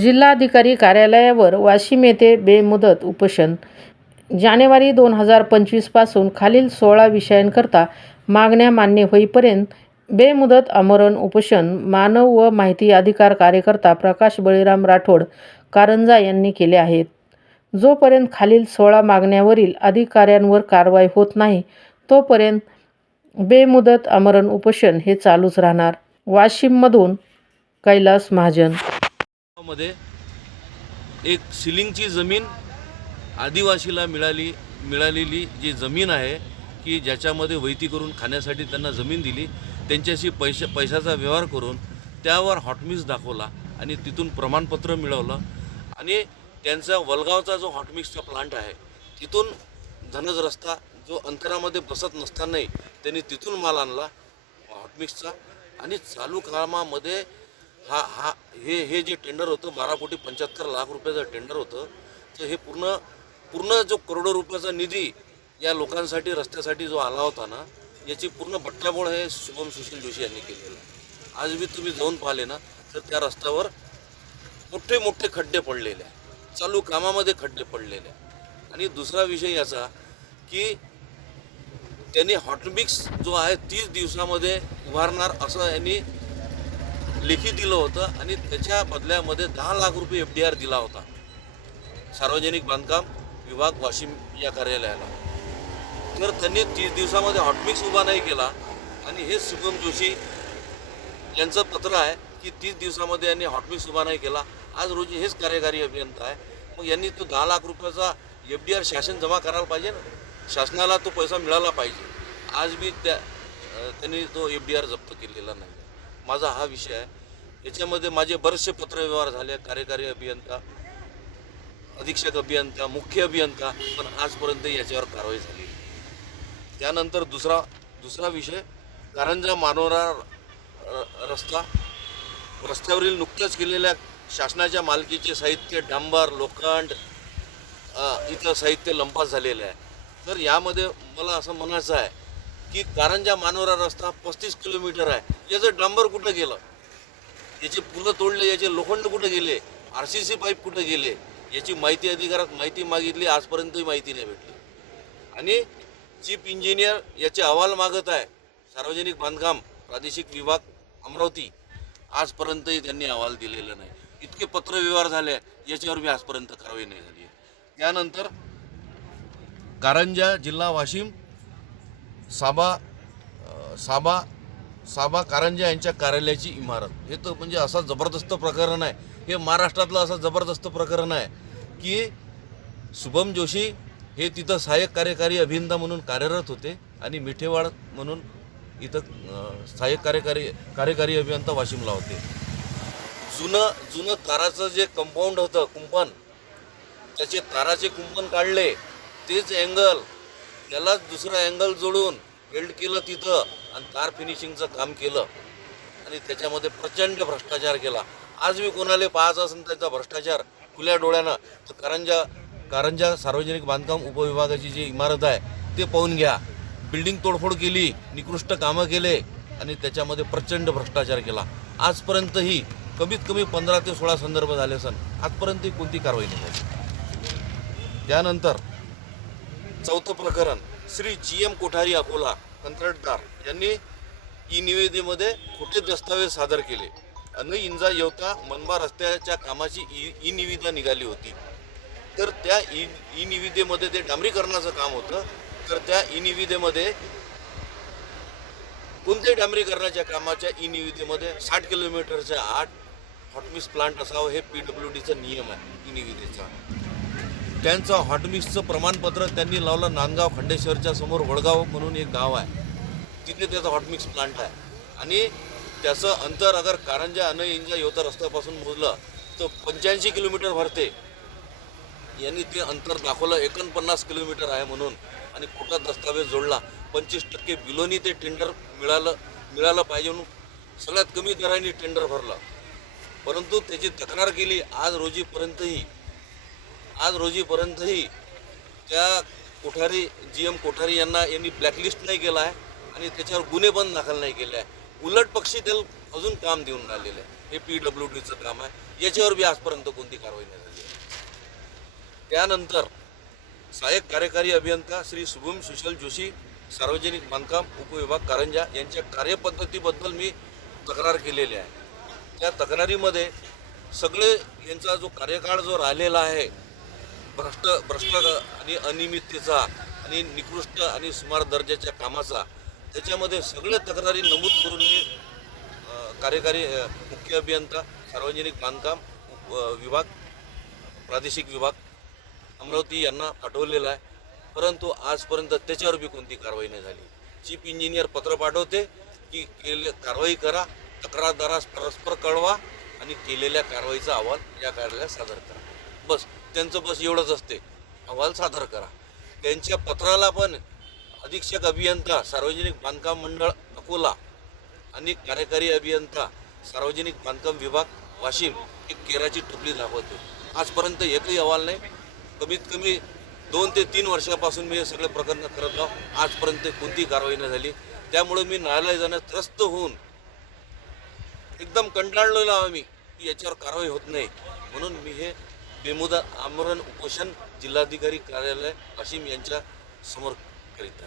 जिल्हाधिकारी कार्यालयावर वाशिम येथे बेमुदत उपोषण. जानेवारी दोन हजार पंचवीसपासून खालील सोळा विषयांकरता मागण्या मान्य होईपर्यंत बेमुदत आमरण उपोषण मानव व माहिती अधिकार कार्यकर्ता प्रकाश बळीराम राठोड कारंजा यांनी केले आहेत. जोपर्यंत खालील सोळा मागण्यावरील अधिकाऱ्यांवर कारवाई होत नाही तोपर्यंत बेमुदत आमरण उपोषण हे चालूच राहणार. वाशिममधून कैलास महाजन मध्ये एक सिलिंगची जमीन आदिवासीला मिळाली मिळालेली जी जमीन आहे की ज्याच्यामध्ये वैती करून खाण्यासाठी त्यांना जमीन दिली त्यांच्याशी पैशा पैशाचा व्यवहार करून त्यावर हॉटमिक्स दाखवला आणि तिथून प्रमाणपत्र मिळवलं. आणि त्यांचा वलगावचा जो हॉटमिक्सचा प्लांट आहे तिथून धनज रस्ता जो अंतरामध्ये बसत नसतानाही त्यांनी तिथून माल आणला हॉटमिक्सचा आणि चालू कामामध्ये हा हा हे हे जे टेंडर होतं बारा कोटी पंच्याहत्तर लाख रुपयाचं टेंडर होतं तर हे पूर्ण पूर्ण जो करोडो रुपयाचा निधी या लोकांसाठी रस्त्यासाठी जो आला होता ना याची पूर्ण बट्ट्याबोळ हे शुभम सुशील जोशी यांनी केलेलं आहे. आज मी तुम्ही जाऊन पाहिले ना तर त्या रस्त्यावर मोठे मोठे खड्डे पडलेले आहे चालू कामामध्ये खड्डे पडलेले आहे आणि दुसरा विषय याचा की त्यांनी हॉटमिक्स जो आहे तीस दिवसामध्ये उभारणार असं यांनी लेखी दिलं होतं आणि त्याच्या बदल्यामध्ये दहा लाख रुपये एफ डी आर दिला होता. सार्वजनिक बांधकाम विभाग वाशिम या कार्यालयाला. तर त्यांनी तीस दिवसामध्ये हॉटमिक्स उभा नाही केला आणि हे सुगम जोशी यांचं पत्र आहे की तीस दिवसामध्ये यांनी हॉटमिक्स उभा नाही केला. आज रोजी हेच कार्यकारी अभियंता आहे. मग यांनी तो दहा लाख रुपयाचा एफ डी आर शासन जमा करायला पाहिजे ना? शासनाला तो पैसा मिळाला पाहिजे. आज मी त्या त्यांनी तो एफ डी आर जप्त केलेला नाही. माझा हा विषय आहे. याच्यामध्ये माझे बरेचसे पत्रव्यवहार झाले कार्यकारी अभियंता अधीक्षक अभियंता मुख्य अभियंता पण आजपर्यंत याच्यावर कारवाई झाली त्यानंतर दुसरा दुसरा विषय कारंजा मानोरा र- रस्ता रस्त्यावरील नुकत्याच केलेल्या शासनाच्या मालकीचे साहित्य डांबर लोखंड अ, इथं साहित्य लंपास झालेलं आहे. तर यामध्ये मला असं म्हणायचं आहे की कारंजा मानोरा रस्ता पस्तीस किलोमीटर आहे. याचं डांबर कुठं गेलं? याचे पुलं तोडले याचे लोखंड कुठं गेले? आर सी सी पाईप कुठं गेले? याची माहिती अधिकारात माहिती मागितली आजपर्यंतही माहिती नाही भेटली. आणि चीफ इंजिनियर याचे अहवाल मागत आहे. सार्वजनिक बांधकाम प्रादेशिक विभाग अमरावती. आजपर्यंतही त्यांनी अहवाल दिलेला नाही. इतके पत्रव्यवहार झाले याच्यावर मी आजपर्यंत कारवाई नाही झाली. त्यानंतर कारंजा जिल्हा वाशिम साबा साबा साबा कारंजा यांच्या कार्यालयाची इमारत. हे तर म्हणजे असा जबरदस्त प्रकरण आहे. हे महाराष्ट्रातलं असं जबरदस्त प्रकरण आहे की शुभम जोशी हे तिथं सहाय्यक कार्यकारी अभियंता म्हणून कार्यरत होते आणि मिठेवाड म्हणून इथं सहाय्यक कार्यकारी कार्यकारी अभियंता वाशिमला होते. जुनं जुनं ताराचं जे कंपाऊंड होतं कुंपण त्याचे ताराचे कुंपण काढले तेच अँगल त्यालाच दुसरं अँगल जोडून वेल्ड केलं तिथं आणि कार फिनिशिंगचं काम केलं. आणि त्याच्यामध्ये प्रचंड भ्रष्टाचार केला. आज मी कोणाला पाहायचं असेल त्याचा भ्रष्टाचार खुल्या डोळ्यानं तर कारंजा कारंजा सार्वजनिक बांधकाम उपविभागाची जी इमारत आहे ते पाहून घ्या. बिल्डिंग तोडफोड केली निकृष्ट कामं केले आणि त्याच्यामध्ये प्रचंड भ्रष्टाचार केला. आजपर्यंतही कमीत कमी पंधरा ते सोळा संदर्भ झाले सन आजपर्यंतही कोणती कारवाई नाही त्यानंतर चौथं प्रकरण श्री जी एम कोठारी अकोला कंत्राटदार. यांनी ई निविदेमध्ये खोटे दस्तावेज सादर केले. अन्न इंजा येवता मनबा रस्त्याच्या कामाची ई ई निविदा निघाली होती. तर त्या ई ई निविदेमध्ये ते डांबरीकरणाचं काम होतं. तर त्या ई निविदेमध्ये कोणत्याही डांबरीकरणाच्या कामाच्या ई निविदेमध्ये साठ किलोमीटरच्या आठ हॉटमिस प्लांट असावं हे पी डब्ल्यू डीचा नियम आहे ई निविदेचा त्यांचं हॉटमिक्सचं प्रमाणपत्र त्यांनी लावलं नांदगाव खंडेश्वरच्या समोर वडगाव म्हणून एक गाव आहे. तिथे त्याचा हॉटमिक्स प्लांट आहे. आणि त्याचं अंतर अगर कारंजा अन इंजा योता रस्त्यापासून मोजलं तर पंच्याऐंशी किलोमीटर भरते. यांनी ते अंतर दाखवलं एकोणपन्नास किलोमीटर आहे म्हणून. आणि खोटा दस्तावेज जोडला. पंचवीस टक्के बिलोनी ते टेंडर मिळालं मिळालं पाहिजे म्हणून सगळ्यात कमी दराने टेंडर भरलं. परंतु त्याची तक्रार केली आज रोजीपर्यंतही आज रोजीपर्यंतही त्या कोठारी जी एम कोठारी यांना यांनी ब्लॅकलिस्ट नाही केला आहे आणि त्याच्यावर गुन्हे पण दाखल नाही केले आहे. उलट पक्षी त्याला अजून काम देऊन राहिलेलं आहे. हे पी डब्ल्यू डीचं काम आहे. याच्यावर बी आजपर्यंत कोणती कारवाई नाही झाली आहे. त्यानंतर सहाय्यक कार्यकारी अभियंता श्री शुभम सुशल जोशी सार्वजनिक बांधकाम उपविभाग कारंजा यांच्या कार्यपद्धतीबद्दल मी तक्रार केलेली आहे. त्या तक्रारीमध्ये सगळे यांचा जो कार्यकाळ जो राहिलेला आहे भ्रष्ट भ्रष्ट आणि अनियमिततेचा आणि निकृष्ट आणि सुमार दर्जाच्या कामाचा त्याच्यामध्ये सगळे तक्रारी नमूद करून मी कार्यकारी मुख्य अभियंता सार्वजनिक बांधकाम विभाग प्रादेशिक विभाग अमरावती यांना पाठवलेला आहे. परंतु आजपर्यंत त्याच्यावर बी कोणती कारवाई नाही झाली. चीफ इंजिनियर पत्र पाठवते की केले कारवाई करा तक्रारदारास परस्पर कळवा आणि केलेल्या कारवाईचा अहवाल या कार्यालयात सादर करा. बस त्यांचं बस एवढंच असते. अहवाल सादर करा. त्यांच्या पत्राला पण अधीक्षक अभियंता सार्वजनिक बांधकाम मंडळ अकोला आणि कार्यकारी अभियंता सार्वजनिक बांधकाम विभाग वाशिम एक केराची टोपली दाखवते. आजपर्यंत एकही अहवाल नाही. कमीत कमी दोन ते तीन वर्षापासून मी हे सगळे प्रकरण करत आहो. आजपर्यंत कोणती कारवाई नाही झाली. त्यामुळे मी न्यायालय जाण्यास त्रस्त होऊन एकदम कंटाळलेलो आहे मी की याच्यावर कारवाई होत नाही. म्हणून मी हे बेमुदत आमरण उपोषण जिल्हाधिकारी कार्यालय वाशिम यांच्या समोर करीत आहे.